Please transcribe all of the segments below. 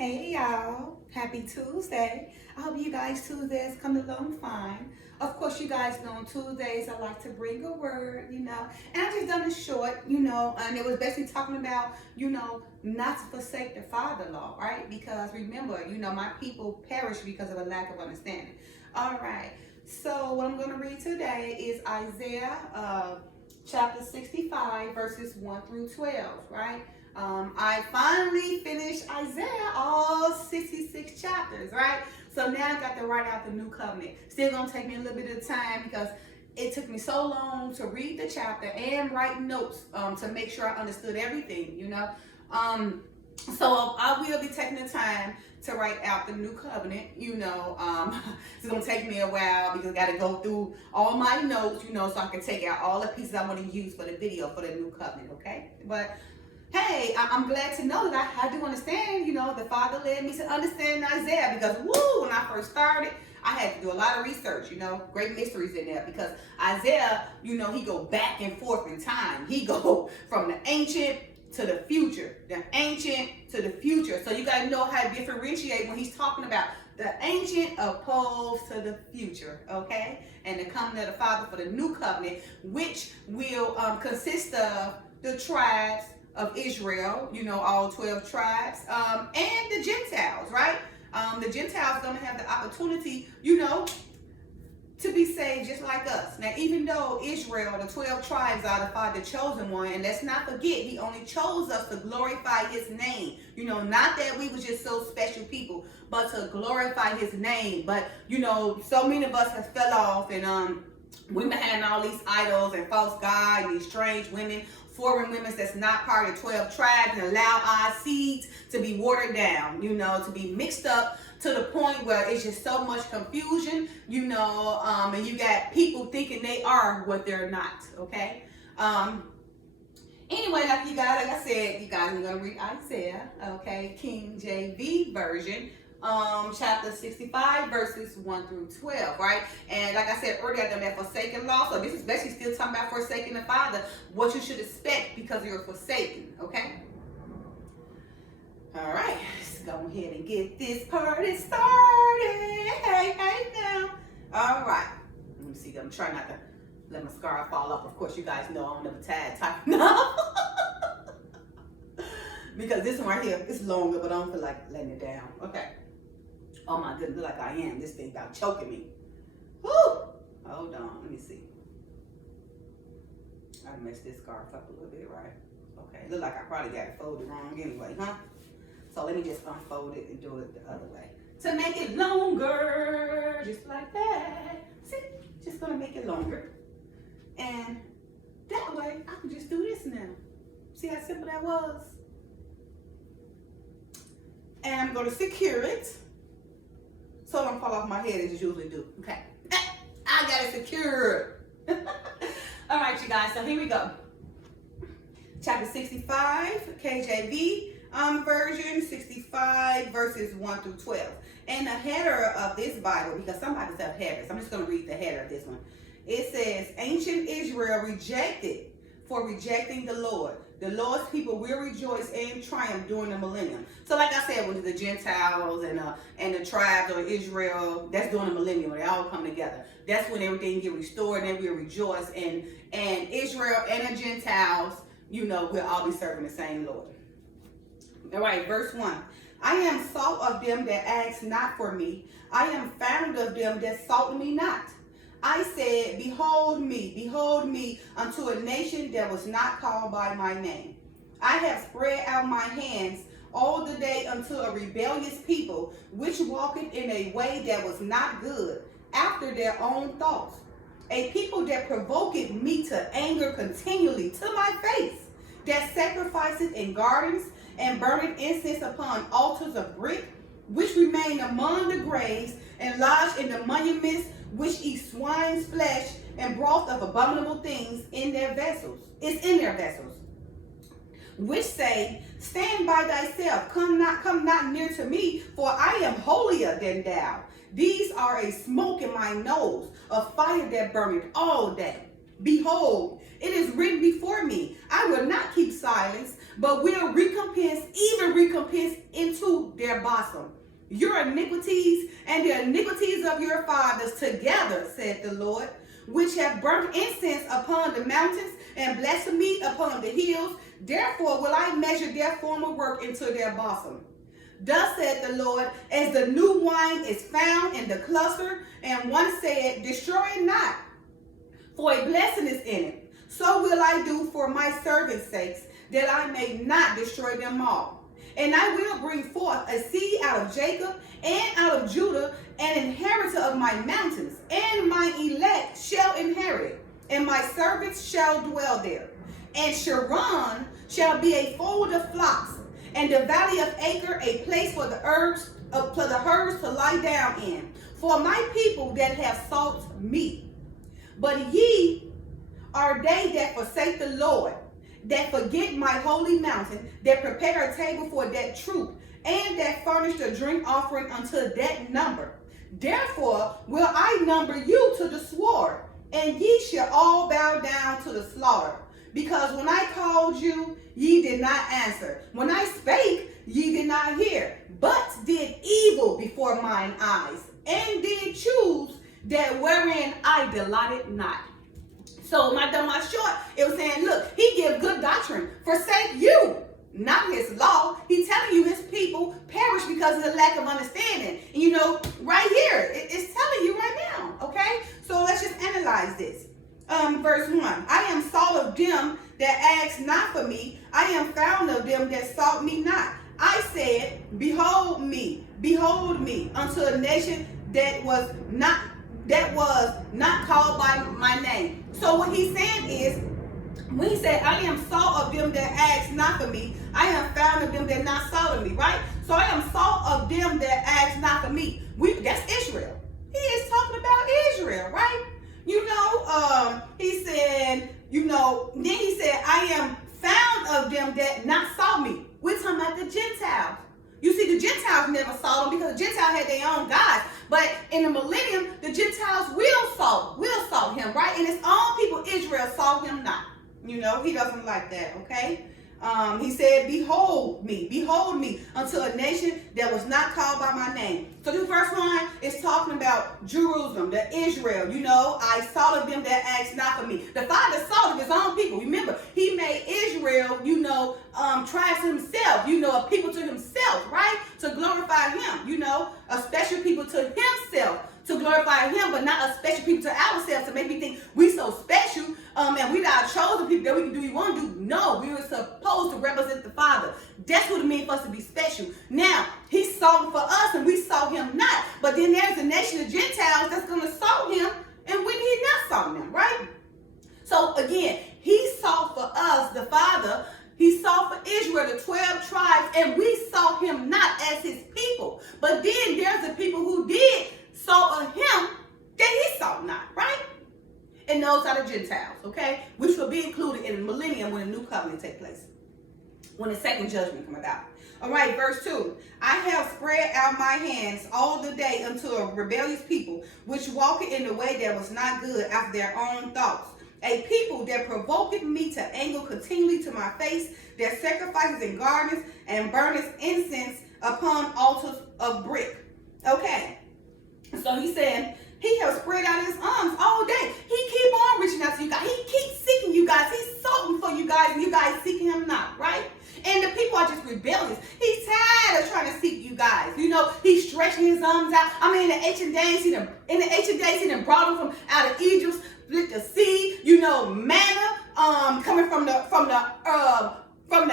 Hey y'all, happy Tuesday. I hope you guys Tuesdays come along fine. Of course, you guys know on Tuesdays I like to bring a word, and I just done a short, and it was basically talking about, not to forsake the father law, right? Because remember, my people perish because of a lack of understanding. All right, so what I'm going to read today is Isaiah chapter 65, verses 1 through 12, right? I finally finished Isaiah, all 66 chapters, right? So now I got to write out the new covenant. Still gonna take me a little bit of time because it took me so long to read the chapter and write notes to make sure I understood everything. So I will be taking the time to write out the new covenant. It's gonna take me a while because I gotta go through all my notes, so I can take out all the pieces I want to use for the video for the new covenant, okay? But hey, I'm glad to know that I do understand, the Father led me to understand Isaiah because, when I first started, I had to do a lot of research, great mysteries in there because Isaiah, he go back and forth in time. He go from the ancient to the future, the ancient to the future. So you got to know how to differentiate when he's talking about the ancient opposed to the future, okay? And the coming of the Father for the new covenant, which will consist of the tribes of Israel, all 12 tribes, and the Gentiles, right? The Gentiles gonna have the opportunity, to be saved just like us. Now, even though Israel, the 12 tribes are the Father chosen one, and let's not forget, he only chose us to glorify his name. Not that we was just so special people, but to glorify his name. But, so many of us have fell off and we've been having all these idols and false gods, these strange women, foreign women that's not part of the 12 tribes, and allow our seeds to be watered down, to be mixed up to the point where it's just so much confusion, and you got people thinking they are what they're not, okay? Anyway, like I said, you guys are going to read Isaiah, okay, King JV version, chapter 65, verses 1 through 12, right? And like I said earlier, I've done that forsaken law. So this is basically still talking about forsaking the Father, what you should expect because you're forsaken, okay? All right, let's go ahead and get this party started. Hey now. All right, let me see. I'm trying not to let my scarf fall off. Of course, you guys know I'm never tied no. Because this one right here is longer, but I don't feel like letting it down. Okay. Oh my goodness, look like I am. This thing about choking me. Woo! Hold on, let me see. I messed this scarf up a little bit, right? Okay, look like I probably got it folded wrong anyway, huh? So let me just unfold it and do it the other way. To make it longer, just like that. See, just gonna make it longer. And that way, I can just do this now. See how simple that was? And I'm gonna secure it so it don't fall off my head as it usually do. Okay, I got it secured. All right, you guys, so here we go. Chapter 65, KJV version, 65 verses 1 through 12. And the header of this Bible, because some Bibles have headers, I'm just gonna read the header of this one. It says, ancient Israel rejected for rejecting the Lord. The Lord's people will rejoice and triumph during the millennium. So like I said, with the Gentiles and the tribes of Israel, that's during the millennium, when they all come together. That's when everything get restored and we'll rejoice. And Israel and the Gentiles, we'll all be serving the same Lord. All right, verse 1. I am sought of them that ask not for me. I am found of them that sought me not. I said, behold me unto a nation that was not called by my name. I have spread out my hands all the day unto a rebellious people, which walketh in a way that was not good, after their own thoughts. A people that provoketh me to anger continually to my face, that sacrificeth in gardens and burneth incense upon altars of brick, which remain among the graves and lodge in the monuments, which eat swine's flesh and broth of abominable things in their vessels. It's in their vessels. Which say, stand by thyself, come not near to me, for I am holier than thou. These are a smoke in my nose, a fire that burneth all day. Behold, it is written before me. I will not keep silence, but will recompense, even recompense into their bosom your iniquities and the iniquities of your fathers together, said the Lord, which have burnt incense upon the mountains and blasphemed upon the hills. Therefore will I measure their former work into their bosom. Thus said the Lord, as the new wine is found in the cluster, and one said, destroy it not, for a blessing is in it. So will I do for my servants' sakes, that I may not destroy them all. And I will bring forth a seed out of Jacob and out of Judah, an inheritor of my mountains, and my elect shall inherit, and my servants shall dwell there. And Sharon shall be a fold of flocks, and the valley of Acre a place for the herds to lie down in, for my people that have sought me. But ye are they that forsake the Lord, that forget my holy mountain, that prepare a table for that troop, and that furnish a drink offering unto that number. Therefore will I number you to the sword, and ye shall all bow down to the slaughter. Because when I called you, ye did not answer. When I spake, ye did not hear, but did evil before mine eyes, and did choose that wherein I delighted not. So my short, it was saying, look, he give good doctrine. Forsake you, not his law. He's telling you his people perish because of the lack of understanding. And you know, right here, it's telling you right now, okay? So let's just analyze this. Verse 1, I am sought of them that asked not for me. I am found of them that sought me not. I said, behold me, unto a nation that was not called by my name. So what he's saying is, when he said, I am sought of them that asked not for me, I am found of them that not sought of me, right? So I am sought of them that asked not for me. That's Israel. He is talking about Israel, right? You know, he said, you know, then he said, I am found of them that not sought me. We're talking about the Gentiles. You see, the Gentiles never saw them because the Gentiles had their own gods. But in the millennium, the Gentiles will saw him, right? And his own people, Israel, saw him not. You know, he doesn't like that, okay? He said, behold me, unto a nation that was not called by my name. So this verse 1 is talking about Jerusalem, the Israel. You know, I sought of them that asked not for me. The Father sought of his own people. Remember, he made Israel, you know, tribes to himself, you know, a people to himself, right? To glorify him, you know, a special people to himself, to glorify him, but not a special people to ourselves to make me think we so special, and we not chosen people that we can do what we want to do. No, we were supposed to represent the Father. That's what it means for us to be special. Now, he sought for us and we saw him not. But then there's a nation of Gentiles that's going to sought him, and when he not sought them, right? So again, he sought for us, the Father. He sought for Israel, the 12 tribes, and we saw him not as his people. But then there's the people who did saw of him that he saw not, right? And those are the Gentiles, okay? Which will be included in the millennium when the new covenant takes place, when the second judgment come about. All right, verse 2. I have spread out my hands all the day unto a rebellious people, which walketh in the way that was not good after their own thoughts. A people that provoketh me to anger continually to my face, that sacrifices in gardens and burneth incense upon altars of brick. Okay. So he's saying he has spread out his arms all day. He keep on reaching out to you guys. He keeps seeking you guys. He's sought for you guys, and you guys seeking him not, right? And the people are just rebellious. He's tired of trying to seek you guys. You know, he's stretching his arms out. I mean, in the ancient days, he done brought them from out of Egypt, split the sea. You know, manna coming from the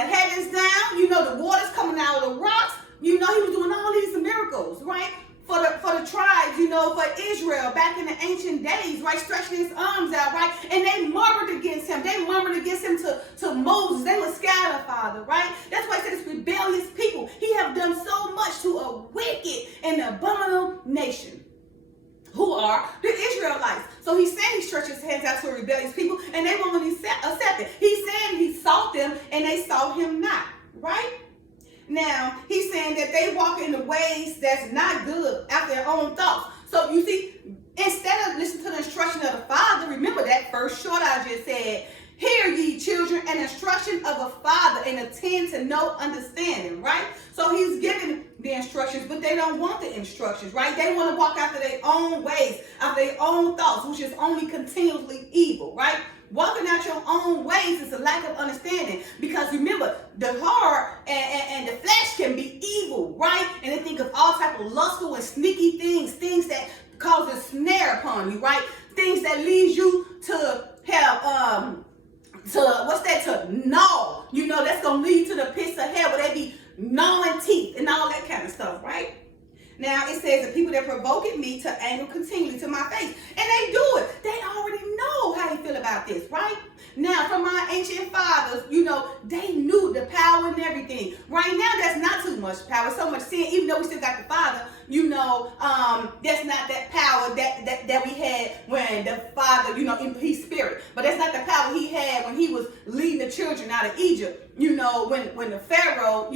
heavens down. You know, the waters coming out of the rocks. You know, he was doing all these miracles, right? For the tribes, you know, for Israel back in the ancient days, right? Stretching his arms out, right? And they murmured against him. They murmured against him to Moses. They were scattered, Father, right? That's why I said it's rebellious people. He have done so much to a wicked and abominable nation, who are the Israelites. So he's saying he stretches his hands out to a rebellious people, and they won't accept it. He's saying he sought them, and they sought him not, right? Now, he's saying that they walk in the ways that's not good after their own thoughts. So you see, Instead of listening to the instruction of the Father, remember that first short I just said, hear ye children an instruction of a father and attend to no understanding, right? So he's giving the instructions, but they don't want the instructions, right? They want to walk after their own ways, after their own thoughts, which is only continually evil, right? Walking out your own ways is a lack of understanding, because remember, the heart and the flesh can be evil, right? And they think of all type of lustful and sneaky things that cause a snare upon you, right? Things that leads you to have to gnaw, that's gonna lead to the pits of hell where they be gnawing teeth and all that kind of stuff, right? Now it says the people that provoked me to anger continually to my face, and they do it. They already know how they feel about this, right? Now, from my ancient fathers, they knew the power and everything. Right now, there's not too much power, so much sin. Even though we still got the Father, that's not that power that we had when the Father, He's spirit. But that's not the power He had when He was leading the children out of Egypt. When the Pharaoh,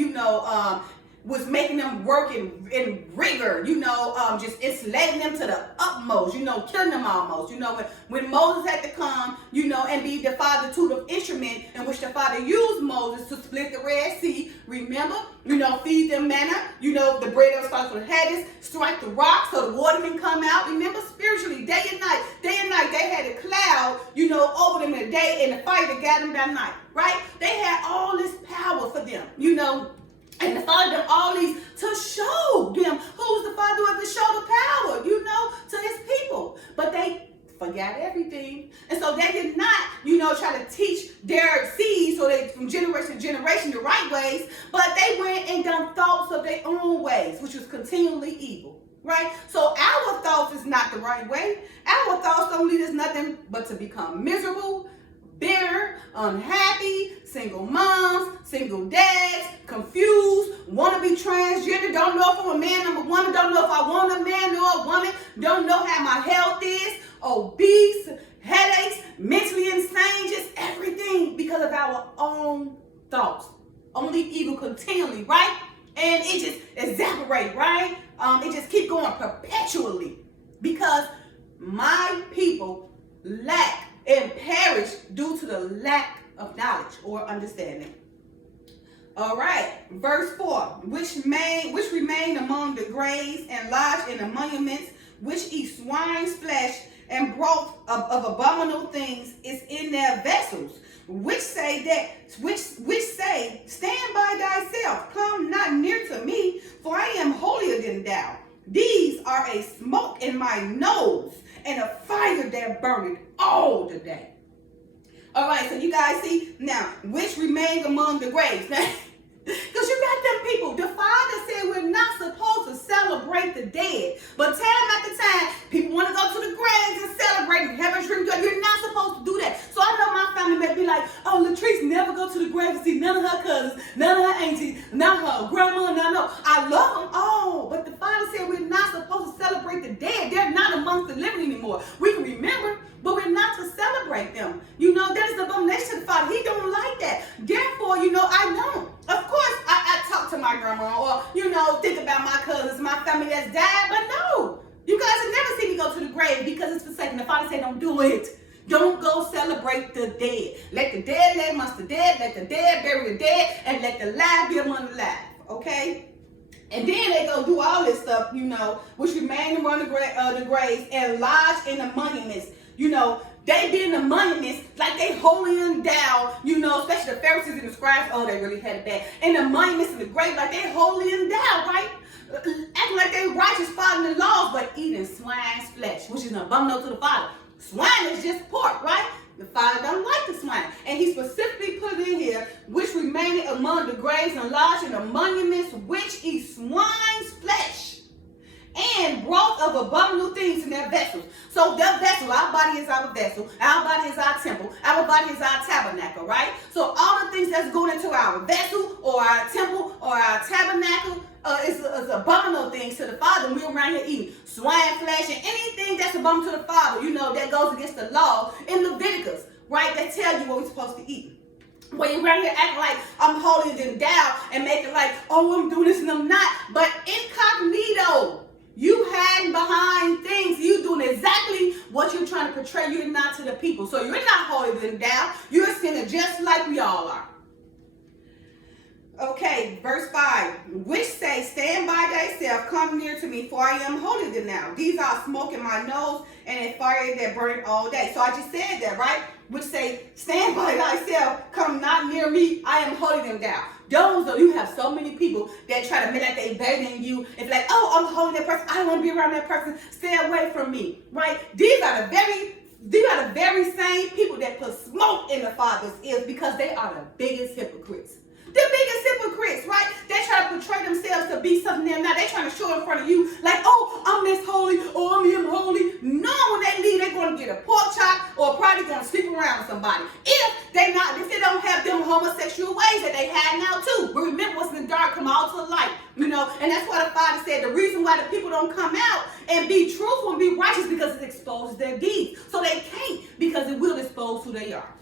was making them work in rigor, just enslaving them to the utmost, killing them almost, when Moses had to come, and be the Father to the instrument in which the Father used Moses to split the Red Sea, remember, feed them manna, the bread that was supposed to have strike the rock so the water can come out, remember, spiritually, day and night, they had a cloud, over them in the day and the fire that got them by night, right? They had all this power for them, and the Father did all these to show them who's the Father, who has to show the power, to His people. But they forgot everything. And so they did not, try to teach their seeds so they from generation to generation the right ways, but they went and done thoughts of their own ways, which was continually evil. Right? So our thoughts is not the right way. Our thoughts don't lead us nothing but to become miserable, bitter, unhappy, single moms, single dads, confused, want to be transgender, don't know if I'm a man, I'm a woman, don't know if I want a man or a woman, don't know how my health is, obese, headaches, mentally insane, just everything because of our own thoughts. Only evil continually, right? And it just evaporates, right? It just keep going perpetually because my people lack and perish due to the lack of knowledge or understanding. All right, verse 4, which remain among the graves and lodged in the monuments, which eat swine's flesh and broth of abominable things is in their vessels, which say, stand by thyself, come not near to me, for I am holier than thou. These are a smoke in my nose and a fire that burneth all the day. All right, so you guys see now, which remains among the graves. Now, because you got them people. The Father said we're not supposed to celebrate the dead. But time after time, people want to go to the graves and celebrate and have a drink. You're not supposed to do that. So I know my family may be like, oh, Latrice never go to the grave to see none of her cousins, none of her aunties, none of her grandma, no. I love them all. But the Father said we're not supposed to celebrate the dead. They're not amongst the living anymore. We can remember, but we're not to celebrate them. That is the abomination to the Father. He don't like that. Therefore, I don't. Of course, I talk to my grandma or, think about my cousins, my family that's died. But no, you guys have never seen me go to the grave because it's forsaken. The Father said don't do it. Don't go celebrate the dead. Let the dead lay amongst the dead. Let the dead bury the dead. And let the live be among the live. Okay? And then they go do all this stuff, which remain among the graves and lodge in the monuments. They be in the monuments like they holy and down, especially the Pharisees and the scribes. Oh, they really had it bad. In the monuments in the grave, like they holy and down, right? Acting like they righteous, following the laws, but eating swine's flesh, which is an abomination to the Father. Swine is just pork, right? The Father don't like the swine. And He specifically put it in here, which remained among the graves and lodged in the monuments, which eat swine's flesh and broth of abominable things in their vessels. So their vessel, our body is our vessel, our body is our temple, our body is our tabernacle, right? So all the things that's going into our vessel or our temple or our tabernacle is abominable things to the Father. And we're around here eating swine flesh and anything that's abominable to the Father, that goes against the law in Leviticus, right? They tell you what we're supposed to eat. When you're around here acting like I'm holier than thou and making like, oh, I'm doing this and I'm not. But incognito, you hiding behind things. You doing exactly portray you not to the people. So you're not holding them down. You're a sinner just like we all are. Okay, verse 5, which say, stand by thyself, come near to me, for I am holy than thou. These are smoke in my nose, and a fire that burneth all day. So I just said that, right? Which say, stand by thyself, come not near me, I am holy than thou. Those are, you have so many people that try to make like they begging you, and be like, oh, I'm holy that person, I don't want to be around that person, stay away from me, right? These are the very same people that put smoke in the Father's ears, because they are the biggest hypocrites. The biggest hypocrites, right? They try to portray themselves to be something they're not. They trying to show in front of you like, oh, I'm this holy, or I'm him holy. No, when they leave, they're going to get a pork chop or probably going to sleep around with somebody. If they don't have them homosexual ways that they had now too. But remember, what's in the dark come out to the light, you know. And that's why the Father said the reason why the people don't come out and be truthful and be righteous, because it exposes their deeds. So they can't, because it will expose who they are.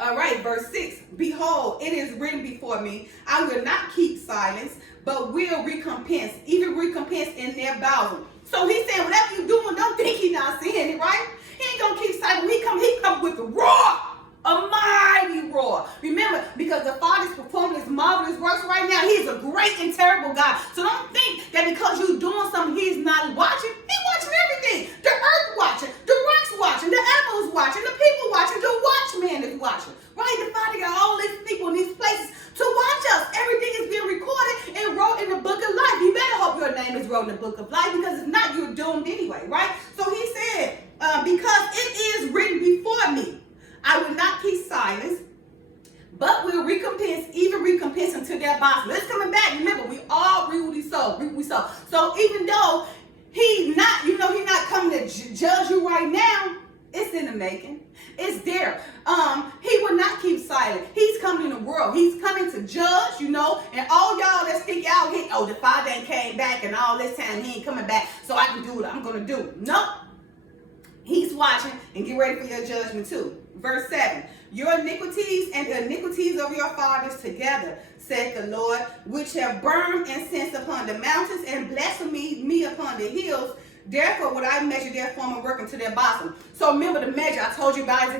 All right, verse 6. Behold, it is written before me, I will not keep silence, but will recompense, even recompense in their bosom. So he's saying, whatever you're doing, don't think he's not seeing it, right? He ain't gonna keep silent. He come with a roar, a mighty roar. Remember, because the Father's performing his marvelous works right now, he's a great and terrible God. So don't think that because you're doing something he's not watching. He's watching everything. The earth watching, the rocks watching, the animals watching, the people watching, the watchman is watching. Right? The Father got all these people in these places to watch us. Everything is being recorded and wrote in the book of life. You better hope your name is wrote in the book of life, because if not, you're doomed anyway, right? So he said, because it is written before me, I will not keep silence, but will recompense, even recompense unto their bosom. It's coming back. Remember, we all reap what we sow. So even though he's not coming to judge you right now, it's in the making. It's there. He will not keep silent. He's coming in the world. He's coming to judge, and all y'all that think out here, oh, the Father ain't came back and all this time he ain't coming back, so I can do what I'm going to do. Nope. He's watching, and get ready for your judgment too. Verse 7, your iniquities and the iniquities of your fathers together, said the Lord, which have burned incense upon the mountains and blasphemed me upon the hills. Therefore would I measure their former work into their bosom. So remember the measure. I told you guys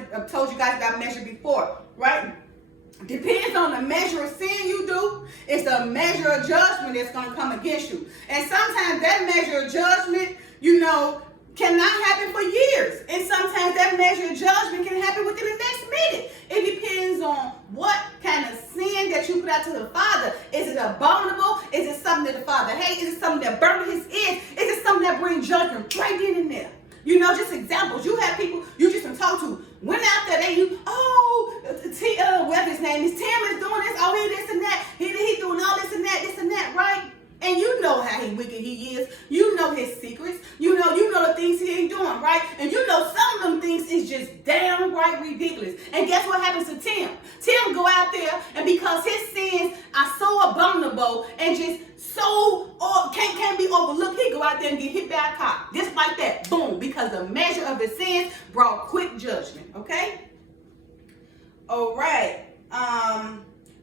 about measure before, right? Depends on the measure of sin you do. It's the measure of judgment that's going to come against you. And sometimes that measure of judgment, cannot happen for years. And sometimes that measure of judgment can happen within the next minute. It depends on what kind of sin that you put out to the Father. Is it abominable? Is it something that the Father hates? Is it something that burns his ears? Is it something that brings judgment right in and there? Just examples. You have people you just been talked to, went out there, whatever his name is, Tim is doing this, he this and that, he doing all this and that, right? And you know how wicked he is. You know his secrets. You know the things he ain't doing, right? And some of them things is just downright ridiculous. And guess what happens to Tim? Tim go out there, and because his sins are so abominable and just so can't be overlooked, he go out there and get hit by a cop. Just like that. Boom. Because the measure of his sins brought quick judgment. Okay? All right.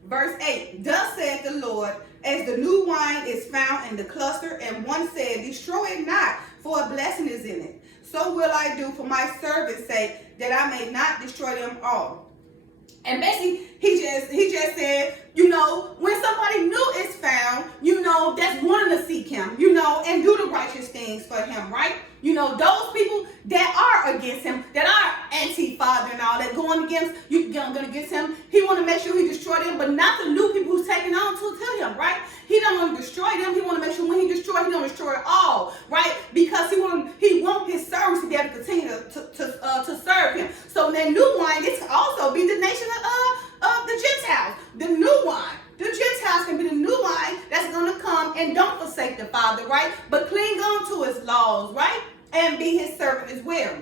Verse 8. Thus saith the Lord, as the new wine is found in the cluster, and one said, destroy it not, for a blessing is in it. So will I do for my servant's sake, that I may not destroy them all. And basically, he just said, when somebody new is found, that's wanting to seek him, and do the righteous things for him, right? Those people that are against him, that are anti-Father and all that, going against him, he want to make sure he destroy them, but not the new people who's taking on to him, right? He don't want to destroy them. He want to make sure when he destroy, he don't destroy it all, right? Because he want his servants to be able to continue to serve him. So that new wine, this can also be the nation of the Gentiles, the new wine. The Gentiles can be the new wine that's going to come, and don't forsake the Father, right? But cling on to his laws, right? And be his servant as well.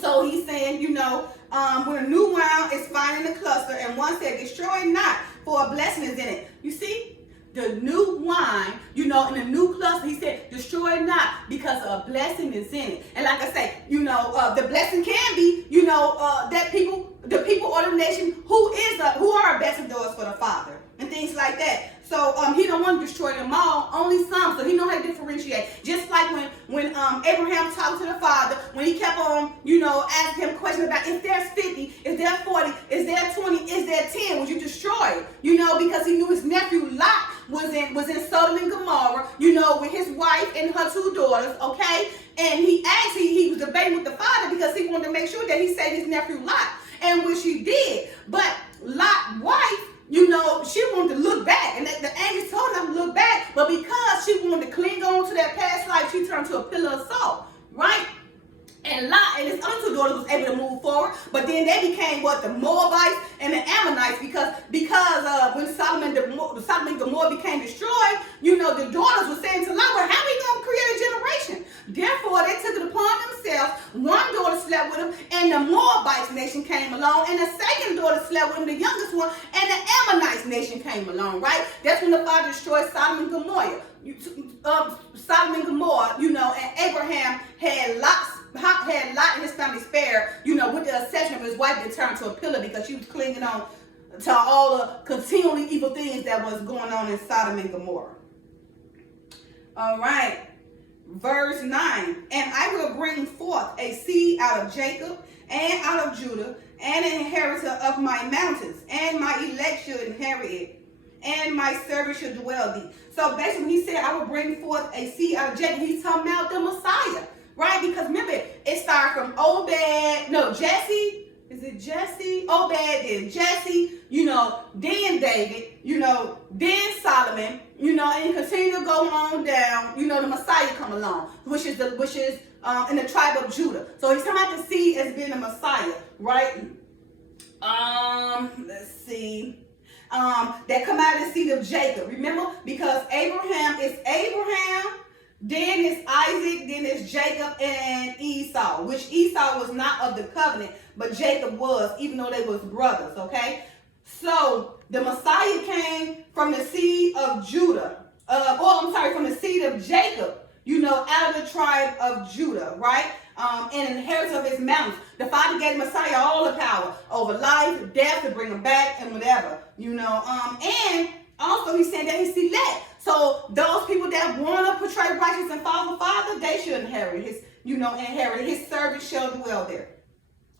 So he's saying, when a new wine is found in the cluster, and one said, destroy it not, for a blessing is in it. You see? The new wine, in the new cluster, he said, destroy it not, because a blessing is in it. And like I say, the blessing can be, that the people or the nation who are ambassadors for the Father and things like that. So he don't want to destroy them all, only some. So he know how to differentiate. Just like when Abraham talked to the father when he kept on, asking him questions about if there's 50, is there 40, is there 20, is there 10, would you destroy it? Because he knew his nephew Lot was in Sodom and Gomorrah, with his wife and her 2 daughters, okay? And he was debating with the father because he wanted to make sure that he saved his nephew Lot, and which he did. But Lot's wife, she wanted to look back, and the angels told her to look back, but because she wanted to cling on to that past life, she turned to a pillar of salt, right? And Lot and his other 2 daughters was able to move forward, but then they became the Moabites and the Ammonites because when Sodom and Gomorrah became destroyed, the daughters were saying to Lot, well, how are we going to create a generation? Therefore, they took it upon themselves. One daughter slept with him, and the Moabites nation came along, and the second daughter slept with him, the youngest one, and the Ammonites nation came along, right? That's when the Father destroyed Sodom and Gomorrah. Sodom and Gomorrah, and Abraham had Lot and his family spared, with the exception of his wife that turned to a pillar because she was clinging on to all the continually evil things that was going on in Sodom and Gomorrah. All right. Verse 9, and I will bring forth a seed out of Jacob and out of Judah, and an inheritor of my mountains, and my elect shall inherit it, and my servant shall dwell thee. So basically, when he said, I will bring forth a seed out of Jacob, he's talking about the Messiah, right? Because remember, it started from Jesse. Is it Jesse? Obed, then Jesse, then David, then Solomon, and continue to go on down, the Messiah come along, which is in the tribe of Judah. So he's talking about the seed as being the Messiah, right? Let's see. That come out of the seed of Jacob. Remember, because Abraham is Abraham, then it's Isaac, then it's Jacob and Esau, which Esau was not of the covenant, but Jacob was, even though they was brothers, okay? So the Messiah came from the seed of Judah, from the seed of Jacob, out of the tribe of Judah, right? And inheritance of his mountains. The Father gave Messiah all the power over life, death, to bring him back, and whatever, and also he said that he's select. So those people that want to portray righteous and follow the Father, they should inherit his servant shall dwell there.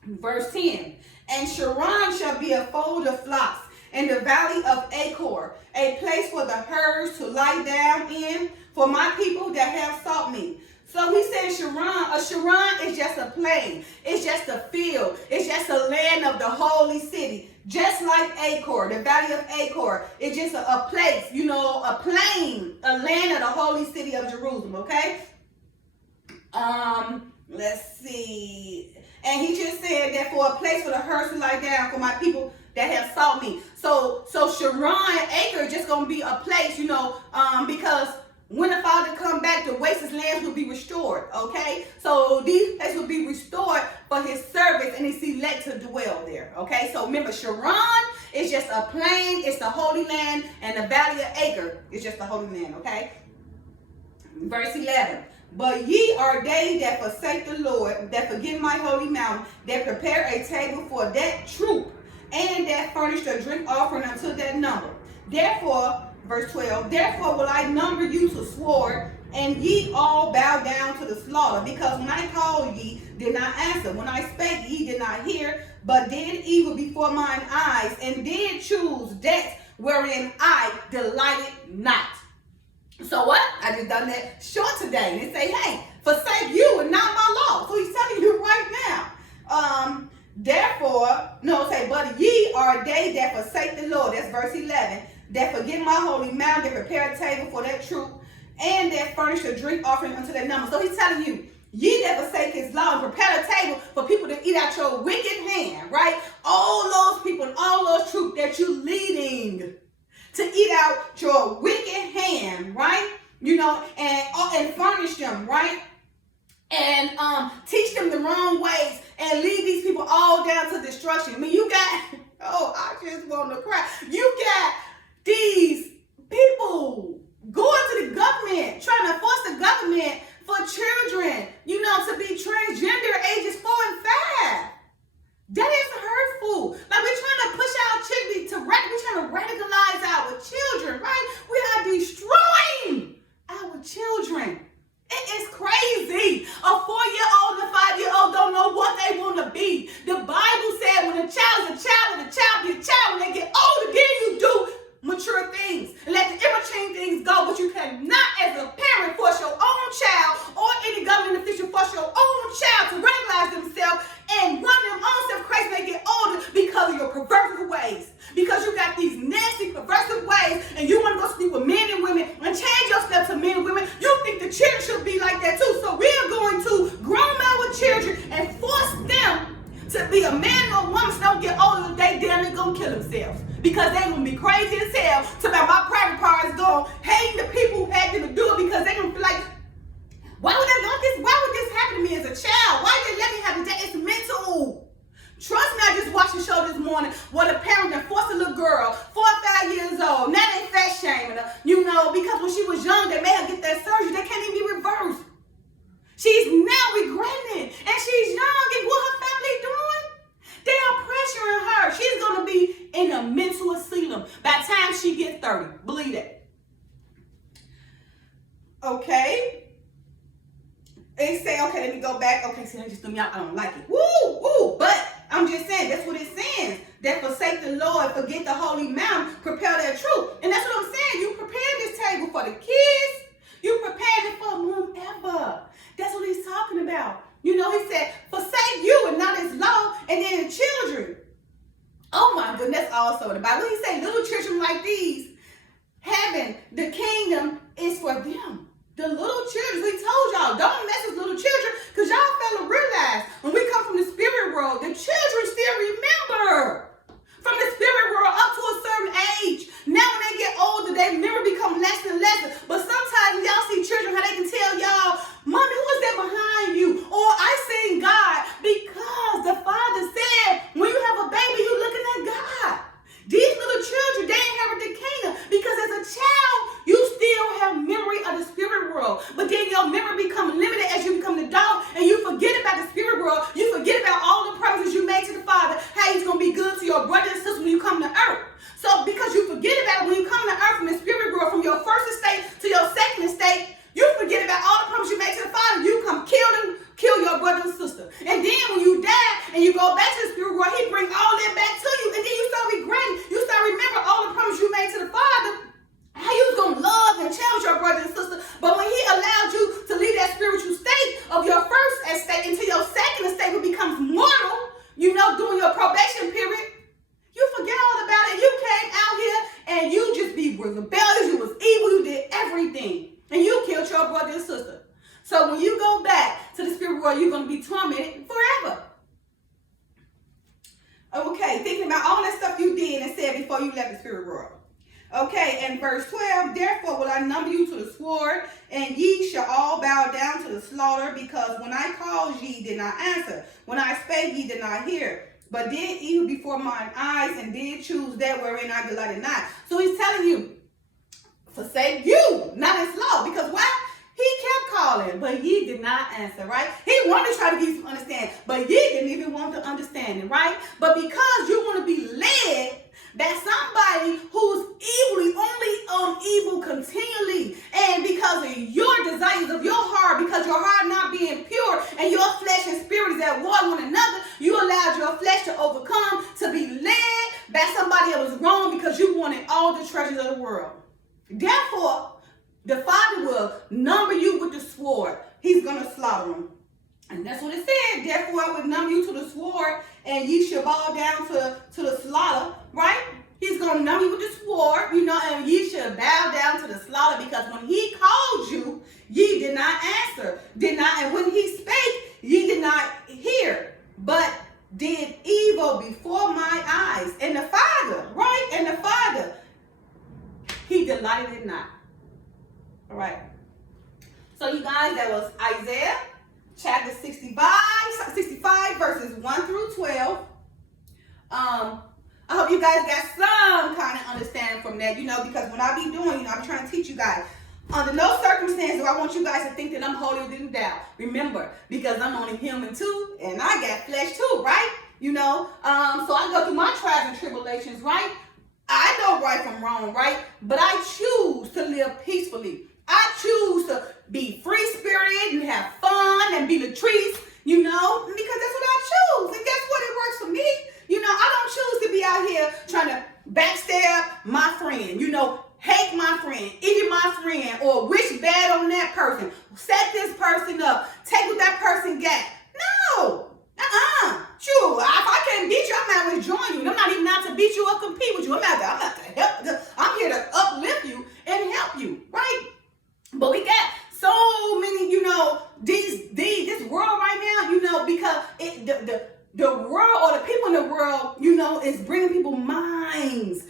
Verse 10, and Sharon shall be a fold of flocks in the valley of Achor, a place for the herds to lie down in, for my people that have sought me. So he said Sharon is just a plain. It's just a field. It's just a land of the holy city. Just like Achor, the valley of Achor. It's just a place, a plain, a land of the holy city of Jerusalem, okay? Let's see. And he just said that for a place for the herds to lie down, for my people that have sought me. So Sharon and Achor is just going to be a place, because when the Father come back, the wasted lands will be restored, okay? So these places will be restored for his servants and his elect to dwell there, okay? So remember, Sharon is just a plain, it's the holy land, and the valley of Achor is just the holy land, okay? Verse 11, but ye are they that forsake the Lord, that forget my holy mountain, that prepare a table for that troop, and that furnish a drink offering unto that number. Therefore, verse 12, therefore will I number you to sword, and ye all bow down to the slaughter, because when I called ye, did not answer. When I spake, ye did not hear, but did evil before mine eyes, and did choose that wherein I delighted not. So what? I just done that short today, and say, hey, forsake you and not my law. So he's telling you right now. But ye are they that forsake the Lord. That's verse 11. That forget my holy mountain, that prepare a table for that troop, and that furnish a drink offering unto that number. So he's telling you, ye that forsake his law and prepare a table for people to eat out your wicked hand, right? All those people and all those troops that you're leading to eat out your wicked hand, right? And furnish them, right? And teach them the wrong ways and lead these people all down to destruction. I mean, you got, I just want to cry. You got these people going to the government, trying to force the government for children, to be transgender ages 4 and 5. That is hurtful. Like, we're trying to push our children, we're trying to radicalize our children, right? We are destroying our children. It is crazy. because they're going to be crazy as hell to about my private part is gone, hating the people who had them to do it because they're going to be like, why would they want this? Why would this happen to me as a child? Why did they let me have it? It's mental. Trust me, I just watched a show this morning where the parent that forced a little girl, 4 or 5 years old, now they fat shaming her, because when she was young, they made her get that surgery. They can't even be reversed. She's now regretting it, and she's young, and what her family doing? They are pressuring her. She's going to be in a mental asylum by the time she gets 30. Believe that. Okay. They say, okay, let me go back. Okay, see, they just threw me out. I don't like it. Woo, woo. But I'm just saying, that's what it says. That forsake the Lord, forget the holy mountain, prepare their truth. And that's what I'm saying. You prepare this table for the kids. You prepare it for whomever. That's what he's talking about. He said, forsake you and not his law, and then the children. Oh my goodness, also in the Bible. He said, little children like these, heaven, the kingdom is for them. The little children, we told y'all, don't mess with little children, because y'all fail to realize when we come from the spirit world, the children still remember. From the spirit world up to a certain age. Now when they get older, their memory become less and less. But sometimes y'all see children, how they can tell y'all, Mommy, who is that behind you? Or I seen God, because the Father said, when you have a baby, you looking at God. These little children, they inherit the kingdom, because as a child, you still have memory of the spirit world. But then your memory becomes limited as you become an adult, and you forget about the spirit world. You forget about all the promises you made to the Father, how he's going to be good to your brother and sister when you come to earth. So because you forget about it when you come to earth from the spirit world, from your first estate to your second estate, you forget about all the promises you made to the Father. You come kill your brother and sister. And then when you die and you go back to the spirit world, he bring all that back to you. And then you start regretting. You start remembering all the promises you made to the Father. How you was going to love and cherish your brother and sister. But when he allowed you to leave that spiritual state of your first estate into your second estate, which becomes mortal, during your probation period, you forget all about it. You came out here and you just were rebellious. You was evil. You did everything. And you killed your brother and sister. So when you go back to the spirit world, you're going to be tormented forever. Okay, thinking about all that stuff you did and said before you left the spirit world. Okay, and verse 12, therefore will I number you to the sword, and ye shall all bow down to the slaughter, because when I called ye did not answer. When I spake ye did not hear, but did evil before mine eyes, and did choose that wherein I delighted not. So he's telling you, forsake you, not his law. Because why? He kept calling, but ye did not answer, right? He wanted to try to give you some understanding, but ye didn't even want to understand it, right? But because you want to be led by somebody who's only evil continually, and because of your desires of your heart, because your heart not being pure, and your flesh and spirit is at war with one another, you allowed your flesh to overcome, to be led by somebody that was wrong because you wanted all the treasures of the world. Therefore, the Father will number you with the sword. He's going to slaughter them. And that's what it said. Therefore, I will number you to the sword, and ye shall bow down to the slaughter, right? He's going to number you with the sword, and ye shall bow down to the slaughter, because when he called you, ye did not answer. And when he spake, ye did not hear, but did evil before my eyes. And the Father, right? And the Father, he delighted it not. All right. So you guys, that was Isaiah chapter 65 verses 1 through 12. I hope you guys got some kind of understanding from that, because when I be doing, I be trying to teach you guys. Under no circumstances do I want you guys to think that I'm holier than thou. Remember, because I'm only human too, and I got flesh too, right? So I go through my trials and tribulations, right? I know right from wrong, right? But I choose to live peacefully. I choose to be free-spirited and have fun and be Latrice, because that's what I choose. And guess what? It works for me. I don't choose to be out here trying to backstab my friend, hate my friend, idiot my friend, or wish bad on that person, set this person up, take what that person got. No. Sure, if I can't beat you, I'm out to join you. I'm not even out to beat you or compete with you. I'm out to help. I'm here to uplift you and help you, right? But we got so many, this world right now, because the world or the people in the world, is bringing people's minds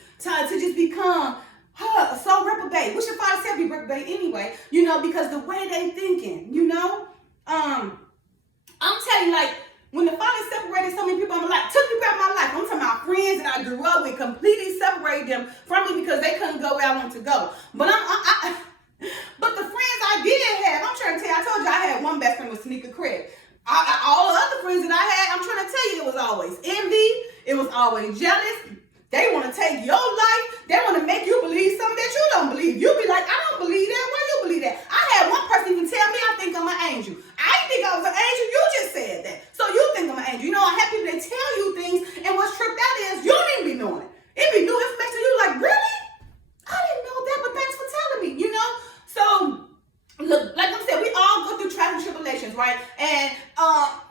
right? Because the way they thinking, I'm telling you, like, when the Father separated so many people, took people out of my life. I'm talking about friends that I grew up with, completely separated them from me because they couldn't go where I wanted to go. But but the friends I did have, I'm trying to tell you, I told you I had one best friend with Sneaker Craig. All the other friends that I had, I'm trying to tell you, it was always envy. It was always jealous. They want to take your life. They want to make you believe something that you don't believe. You be like, I don't believe that. Why you believe that? I had one person even tell me I think I'm an angel. I didn't think I was an angel. You just said that. So you think I'm an angel. I have people that tell you things, and what's tripped out is you don't even be knowing it. It be new information. You like, really? I didn't know that, but thanks for telling me, So, look, like I said, we all go through trials and tribulations, right? And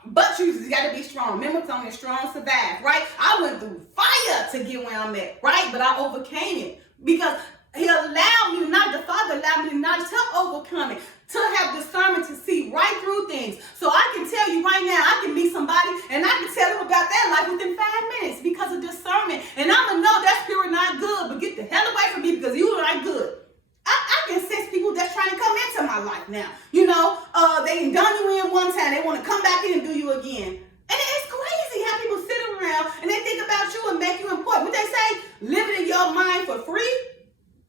but you got to be strong. Remember, it's only strong survive, right? I went through fire to get where I'm at, right? But I overcame it because He allowed me, the Father allowed me not to overcome it, to have discernment to see right through things. So I can tell you right now, I can meet somebody and I can tell them about their life within 5 minutes because of discernment. And I'm going to know that spirit not good, but get the hell away from me because you are not good. I can sense people that's trying to come into my life now. They ain't done you in one time. They want to come back in and do you again. And it's crazy how people sit around and they think about you and make you important. What they say, living in your mind for free,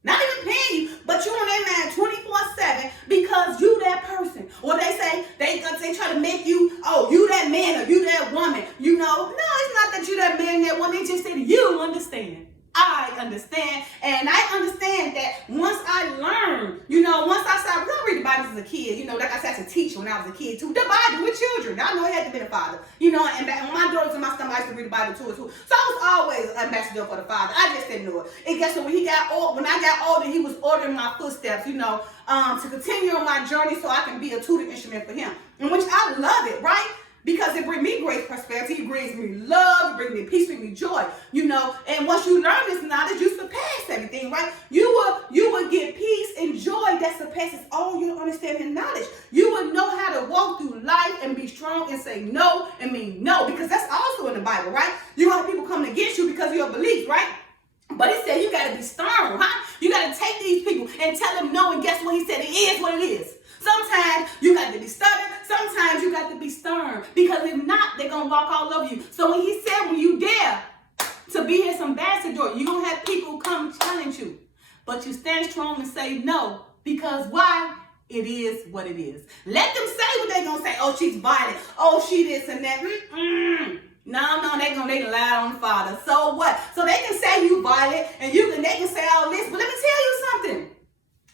not even paying you, but you on their mind 24/7 because you that person. Or they say, they try to make you, oh, you that man or you that woman. No, it's not that you that man, that woman. It's just that you understand. I understand, and I understand that once I learned, once I started, I read the Bible as a kid, like I said, as a teacher when I was a kid too, the Bible with children. I know I had to be the father, and back when my daughters and my stomach, I used to read the Bible too. So I was always an ambassador for the Father. I just didn't know it. And guess what? When I got older, He was ordering my footsteps, to continue on my journey so I can be a tutor instrument for Him, in which I love it, right? Because it brings me great prosperity, it brings me love, it brings me peace, it brings me joy, And once you learn this knowledge, you surpass everything, right? You will get peace and joy that surpasses all your understanding and knowledge. You will know how to walk through life and be strong and say no and mean no, because that's also in the Bible, right? You have people coming against you because of your beliefs, right? But it said you got to be stern, huh? You got to take these people and tell them no, and guess what? He said it is what it is. Sometimes you got to be stubborn. Sometimes you got to be stern. Because if not, they're going to walk all over you. So when He said, when you dare to be His ambassador, you're going to have people come challenge you. But you stand strong and say no. Because why? It is what it is. Let them say what they're going to say. Oh, she's violent. Oh, she this and that. No, they can lie on the Father. So what? So they can say you violent and they can say all this. But let me tell you something.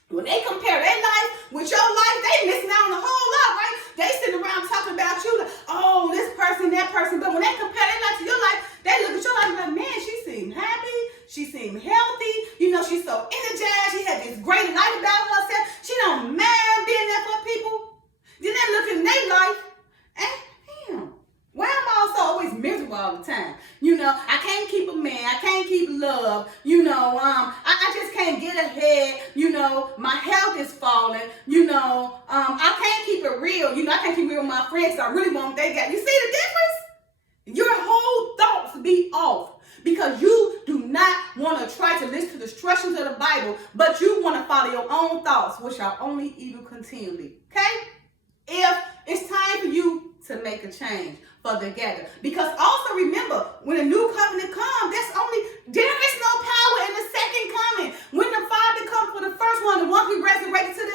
When they compare their life with your life, they missing out on a whole lot, right? They sitting around talking about you, like, oh, this person, that person. But when they compare their life to your life, they look at your life like, man, she seemed happy. She seemed healthy. She's so energized. She had this great light about herself. She don't mind being there for people. Then they look in their life and, damn, why am I also always miserable all the time? I can't keep a man. I can't keep love. I just can't get ahead. My health is falling. I can't keep it real. I can't keep it real with my friends. I really want what they got. You see the difference? Your whole thoughts be off because you do not want to try to listen to the instructions of the Bible, but you want to follow your own thoughts, which are only evil continually. Okay? If it's time for you to make a change for the together. Because also remember, when a new covenant comes, there is no power in the second coming. When the Father comes for the first one, the one who resurrected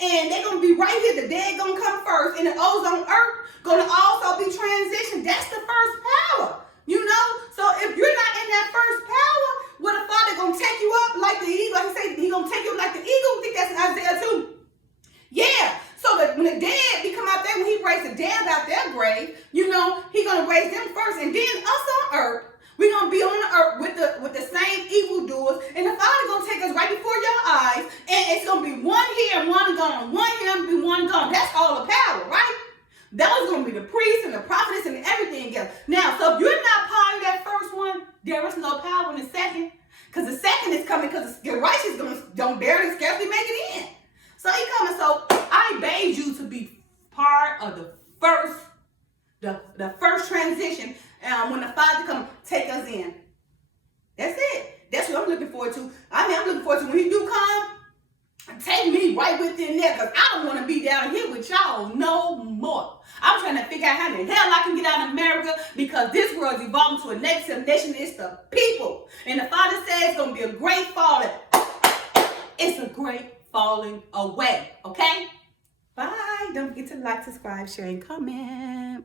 and they're going to be right here. The dead going to come first, and the old on earth going to also be transitioned. That's the first power, So if you're not in that first power, where the Father going to take you up like the eagle, he said He's going to take you up like the eagle. I think that's in Isaiah 2. Yeah. So that when the dead come out there, when He raised the dead out their grave, He's going to raise them first. And then us on earth, we're going to be on the earth with the same evildoers. And the Father going to take us right before your eyes. And it's going to be one here and one gone. One here and one gone. That's all the power, right? That was going to be the priests and the prophets and everything else. Now, so if you're not part of that first one, there is no power in the second. Because the second is coming because the righteous don't barely scarcely make it in. So He coming. So I bade you to be part of the first transition when the Father come take us in. That's it. That's what I'm looking forward to. I'm looking forward to when He do come, take take me right within there, because I don't want to be down here with y'all no more. I'm trying to figure out how the hell I can get out of America, because this world is evolving to a next nation. It's the people. And the Father says it's going to be a great falling. It's a great falling away. Okay? Bye. Don't forget to like, subscribe, share, and comment.